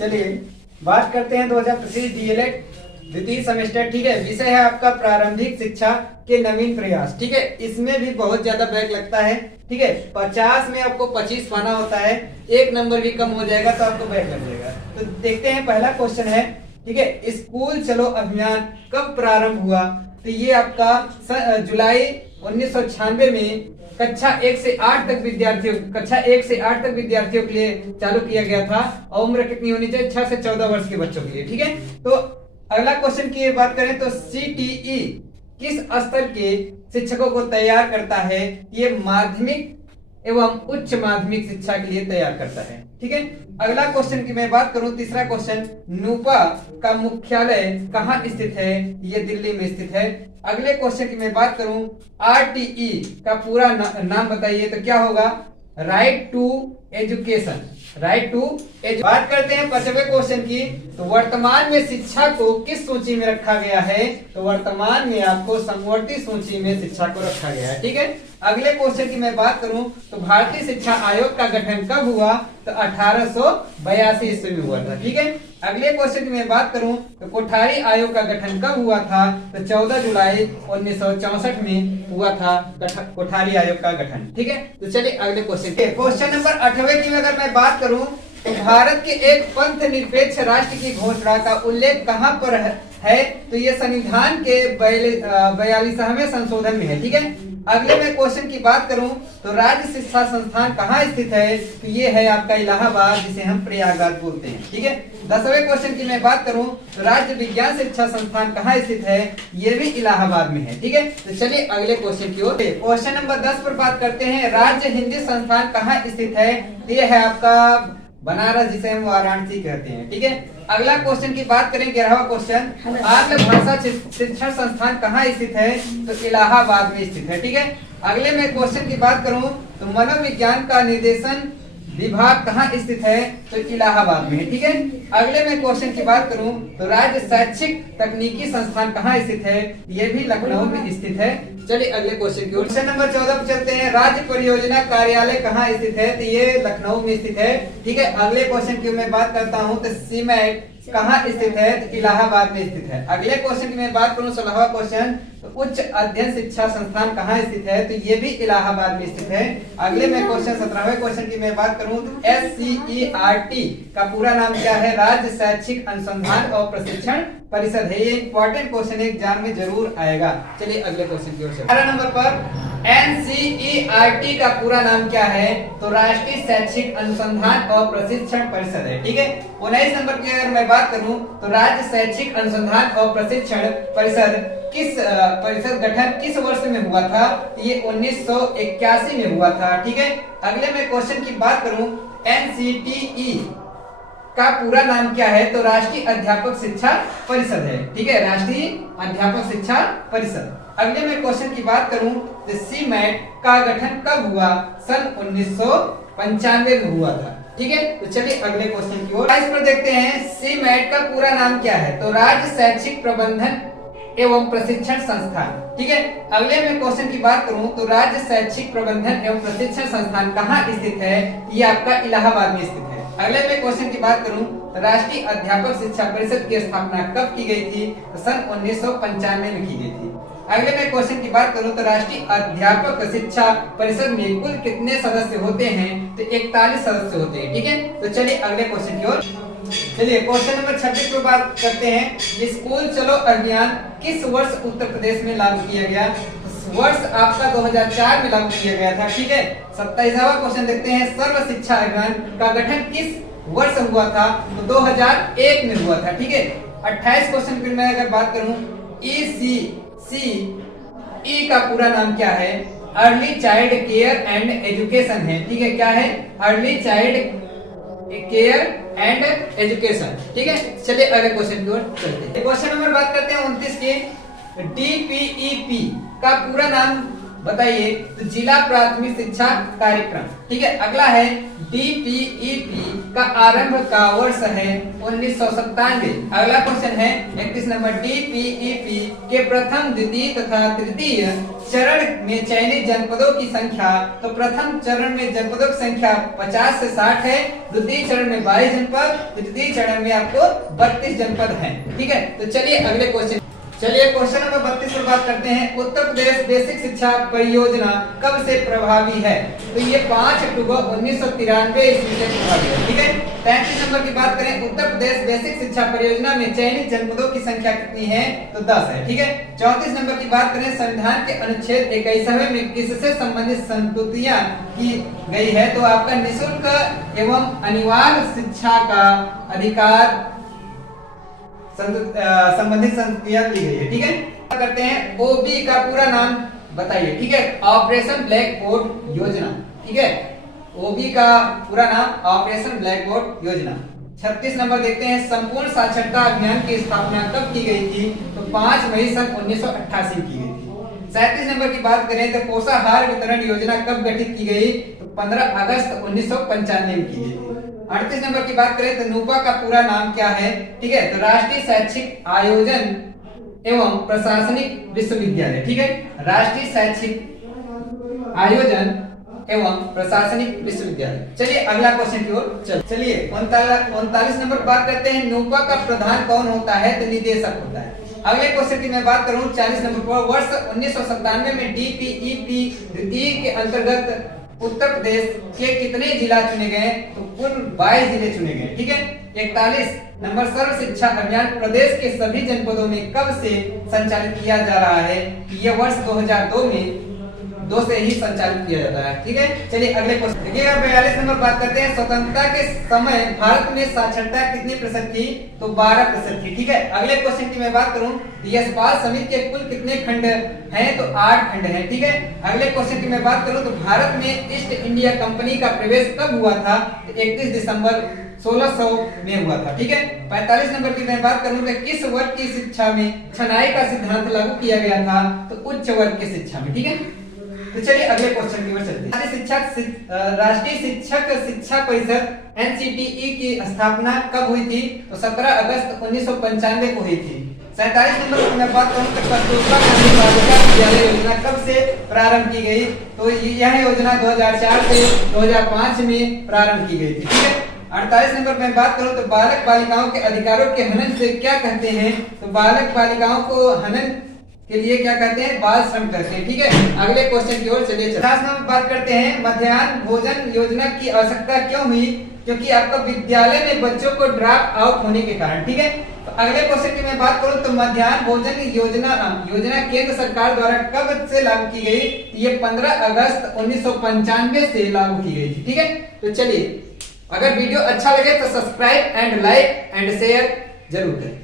चलिए बात करते हैं 2025 डीएलएड द्वितीय सेमेस्टर। ठीक है, विषय है आपका प्रारंभिक शिक्षा के नवीन प्रयास। ठीक है, इसमें भी बहुत ज्यादा बैक लगता है। ठीक है, 50 में आपको 25 पाना होता है, एक नंबर भी कम हो जाएगा तो आपको बैक लग जाएगा। तो देखते हैं, पहला क्वेश्चन है, ठीक है, स्कूल चलो अभियान कब प्रारंभ हुआ? तो ये आपका जुलाई 1996 में कक्षा 1 से 8 तक विद्यार्थियों के लिए चालू किया गया था। और उम्र कितनी होनी चाहिए? 6 से 14 वर्ष के बच्चों के लिए। ठीक है, तो अगला क्वेश्चन की बात करें तो सीटीई किस स्तर के शिक्षकों को तैयार करता है? ये माध्यमिक एवं उच्च माध्यमिक शिक्षा के लिए तैयार करता है। ठीक है, अगला क्वेश्चन की मैं बात करूं, तीसरा क्वेश्चन, नूपा का मुख्यालय कहाँ स्थित है? ये दिल्ली में स्थित है। अगले क्वेश्चन की मैं बात करूं, आरटीई का पूरा नाम बताइए, तो क्या होगा? Right to education. बात करते हैं 5वें क्वेश्चन की, तो वर्तमान में शिक्षा को किस सूची में रखा गया है? तो वर्तमान में आपको समवर्ती सूची में शिक्षा को रखा गया है। ठीक है, अगले क्वेश्चन की मैं बात करूं तो भारतीय शिक्षा आयोग का गठन कब हुआ? तो 1882 ईस्वी में हुआ था। ठीक है, अगले क्वेश्चन की मैं बात करूं तो कोठारी आयोग का गठन कब हुआ था? तो 14 जुलाई 1964 में हुआ था कोठारी आयोग का गठन। ठीक है, तो चलिए अगले क्वेश्चन नंबर 8वें की अगर मैं बात करूं तो भारत के एक पंथ निरपेक्ष राष्ट्र की घोषणा का उल्लेख कहां पर है? तो ये संविधान के 42वें संशोधन में है। ठीक है, अगले में क्वेश्चन की बात करूं तो राज्य शिक्षा संस्थान कहाँ स्थित है? तो ये है आपका इलाहाबाद, जिसे हम प्रयागराज बोलते हैं। ठीक है, 10वें क्वेश्चन की मैं बात करूं तो राज्य विज्ञान शिक्षा संस्थान कहाँ स्थित है? ये भी इलाहाबाद में है। ठीक है, तो चलिए अगले क्वेश्चन की ओर। क्वेश्चन नंबर 10 पर बात करते हैं, राज्य हिंदी संस्थान कहाँ स्थित है? ये है आपका बनारस, जिसे हम वाराणसी कहते हैं। ठीक है, अगला क्वेश्चन की बात करें, 11वां क्वेश्चन, आंग्ल भाषा शिक्षण संस्थान कहाँ स्थित है? तो इलाहाबाद में स्थित है। ठीक है, अगले में क्वेश्चन की बात करूं तो मनोविज्ञान का निर्देशन विभाग कहाँ स्थित है? तो इलाहाबाद में है। ठीक है, अगले में क्वेश्चन की बात करूं तो राज्य शैक्षिक तकनीकी संस्थान कहाँ स्थित है? ये भी लखनऊ में स्थित है। चलिए अगले क्वेश्चन की ओर। क्वेश्चन नंबर 14 पर चलते हैं, राज्य परियोजना कार्यालय कहाँ स्थित है? तो ये लखनऊ में स्थित है। ठीक है, अगले क्वेश्चन की मैं बात करता हूँ तो सीमेट कहाँ स्थित है? तो इलाहाबाद में स्थित है। अगले क्वेश्चन की मैं बात करूं, 16वां क्वेश्चन, तो उच्च अध्ययन शिक्षा संस्थान कहाँ स्थित है? तो ये भी इलाहाबाद में स्थित है। अगले में क्वेश्चन 17वें क्वेश्चन की मैं बात करूं तो SCERT का पूरा नाम क्या है? राज्य शैक्षिक अनुसंधान और प्रशिक्षण परिषद है। ये इंपॉर्टेंट क्वेश्चन एग्जाम में जरूर आएगा। चलिए अगले क्वेश्चन की ओर। 18 नंबर पर NCERT का पूरा नाम क्या है? तो राष्ट्रीय शैक्षिक अनुसंधान और प्रशिक्षण परिषद है। ठीक है, 19 नंबर की अगर मैं बात करूं तो राज्य शैक्षिक अनुसंधान और प्रशिक्षण परिषद गठन किस वर्ष में हुआ था? ये 1981 में हुआ था। ठीक है, अगले में क्वेश्चन की बात करूं, NCTE का पूरा नाम क्या है? तो राष्ट्रीय अध्यापक शिक्षा परिषद है। ठीक है, राष्ट्रीय अध्यापक शिक्षा परिषद। अगले में क्वेश्चन की बात करूं तो सीमेट का गठन कब हुआ? सन 1995 में हुआ था। ठीक है, तो चलिए अगले क्वेश्चन की ओर। इस पर देखते हैं, सीमेट का पूरा नाम क्या है? तो राज्य शैक्षिक प्रबंधन एवं प्रशिक्षण संस्थान। ठीक है, अगले में क्वेश्चन की बात करूं तो राज्य शैक्षिक प्रबंधन एवं प्रशिक्षण संस्थान कहाँ स्थित है? ये आपका इलाहाबाद में स्थित है। अगले में क्वेश्चन की बात करूं तो राष्ट्रीय अध्यापक शिक्षा परिषद की स्थापना कब की गई थी? तो सन 1995 में की गई थी। अगले में क्वेश्चन की बात करूं तो राष्ट्रीय अध्यापक शिक्षा परिषद में कुल कितने सदस्य होते हैं? तो 41 सदस्य होते हैं। ठीक है, तो चलिए अगले क्वेश्चन की ओर। चलिए क्वेश्चन नंबर 26 पर बात करते हैं, स्कूल चलो अभियान किस वर्ष उत्तर प्रदेश में लागू किया गया? वर्ष आपका 2004 में लागू किया गया था। ठीक है, 27वां क्वेश्चन देखते हैं, सर्व शिक्षा अभियान का गठन किस वर्ष हुआ था? तो 2001 में हुआ था। ठीक है, 28 क्वेश्चन की मैं अगर बात करूं, ECCE का पूरा नाम क्या है? Early child care and education है। ठीक है, क्या है? Early child care and education. ठीक है, चलिए अगले क्वेश्चन की ओर चलते हैं। क्वेश्चन नंबर बात करते हैं 29 की, DPEP का पूरा नाम बताइए। तो जिला प्राथमिक शिक्षा कार्यक्रम। ठीक है, अगला है डीपीईपी का आरंभ का वर्ष है 1997। अगला क्वेश्चन है 31 नंबर, डीपीईपी के प्रथम, द्वितीय तथा तृतीय चरण में चयनित जनपदों की संख्या। तो प्रथम चरण में जनपदों की संख्या 50 से 60 है, द्वितीय चरण में 22 जनपद, तृतीय चरण में आपको 32 जनपद हैं। ठीक है, तो चलिए अगले क्वेश्चन। चलिए क्वेश्चन नंबर 32 पर बात करते हैं। उत्तर प्रदेश बेसिक शिक्षा परियोजना कब से प्रभावी है? तो ये 5 अक्टूबर 1993 ईस्वी से प्रभावी है। ठीक है, 33 नंबर की बात करें, उत्तर प्रदेश बेसिक शिक्षा परियोजना में चयनित जनपदों की संख्या कितनी है? तो 10 है। ठीक है, 34 नंबर की बात करें, संविधान के अनुच्छेद 21वें में किससे संबंधित संस्तुतियां की गई है? तो आपका निःशुल्क एवं अनिवार्य शिक्षा का अधिकार संबंधित संस्तुतियां दी गई है। ठीक है, करते हैं ओबी का पूरा नाम बताइए। ठीक है, ऑपरेशन ब्लैक बोर्ड योजना। ठीक है, ओबी का पूरा नाम ऑपरेशन ब्लैक बोर्ड योजना। 36 नंबर देखते हैं, संपूर्ण साक्षरता अभियान की स्थापना कब की गई थी? तो 5 मई सन 1988 की गई थी। 37 नंबर की बात करें तो पोषाहार वितरण योजना कब गठित की गई? तो 15 अगस्त 1995 में की गई थी। 38 नंबर की बात करें तो नूपा का पूरा नाम क्या है? ठीक है, तो राष्ट्रीय शैक्षिक आयोजन एवं प्रशासनिक विश्वविद्यालय। ठीक है, राष्ट्रीय शैक्षिक आयोजन एवं प्रशासनिक विश्वविद्यालय। चलिए अगला क्वेश्चन की ओर चलिए। 39 नंबर पर बात करते हैं, नूपा का प्रधान कौन होता है? तो निदेशक होता है। अगले क्वेश्चन की मैं बात करूं 40 नंबर पर, वर्ष 1997 में डीपीईपी द्वितीय के अंतर्गत उत्तर प्रदेश के कितने जिला चुने गए? तो कुल 22 जिले चुने गए। ठीक है, 41 नंबर, सर्व शिक्षा अभियान प्रदेश के सभी जनपदों में कब से संचालित किया जा रहा है? यह वर्ष 2002 में 2 से ही संचालित किया जाता है। ठीक है, चलिए अगले क्वेश्चन देखिएगा। 42 नंबर बात करते हैं, स्वतंत्रता के समय भारत में साक्षरता कितनी प्रतिशत थी? तो 12% थी। ठीक है, अगले क्वेश्चन की मैं बात करूं, यशपाल समिति के कुल कितने खंड हैं? तो 8 खंड हैं। ठीक है, अगले क्वेश्चन की मैं बात करूं तो भारत में ईस्ट इंडिया कंपनी का प्रवेश कब हुआ था? तो 31 दिसंबर 1600 में हुआ था। ठीक है, 45 नंबर की मैं बात करूं तो किस वर्ग की शिक्षा में छनाई का सिद्धांत लागू किया गया था? तो उच्च वर्ग की शिक्षा में। ठीक है, तो चलिए अगले क्वेश्चन की ओर चलते हैं। राष्ट्रीय शिक्षक शिक्षा परिषद एनसीटीई की स्थापना कब हुई थी? तो 17 अगस्त 1995 को हुई थी। 47 नंबर की मैं बात करूं तो कस्तूरबा गांधी बालिका विद्यालय योजना कब से प्रारंभ की गई? तो यह योजना 2004 से 2005 में प्रारंभ की गई थी। ठीक है, 48 नंबर में बात करूं तो बालक बालिकाओं के अधिकारों के हनन से क्या कहते हैं? तो बालक बालिकाओं को हनन के लिए क्या कहते हैं? बाल श्रम कहते हैं। ठीक है, अगले क्वेश्चन की ओर चलिए। 50 नंबर बात करते हैं, मध्याह्न भोजन योजना की आवश्यकता क्यों हुई? क्योंकि आपका विद्यालय में बच्चों को ड्रॉप आउट होने के कारण। ठीक है, तो अगले क्वेश्चन की मैं बात करूं तो मध्याह्न भोजन योजना केंद्र सरकार द्वारा कब से लागू की गई? ये 15 अगस्त 1995 से लागू की गई थी। ठीक है, तो चलिए, अगर वीडियो अच्छा लगे तो subscribe and like and share जरूर करें।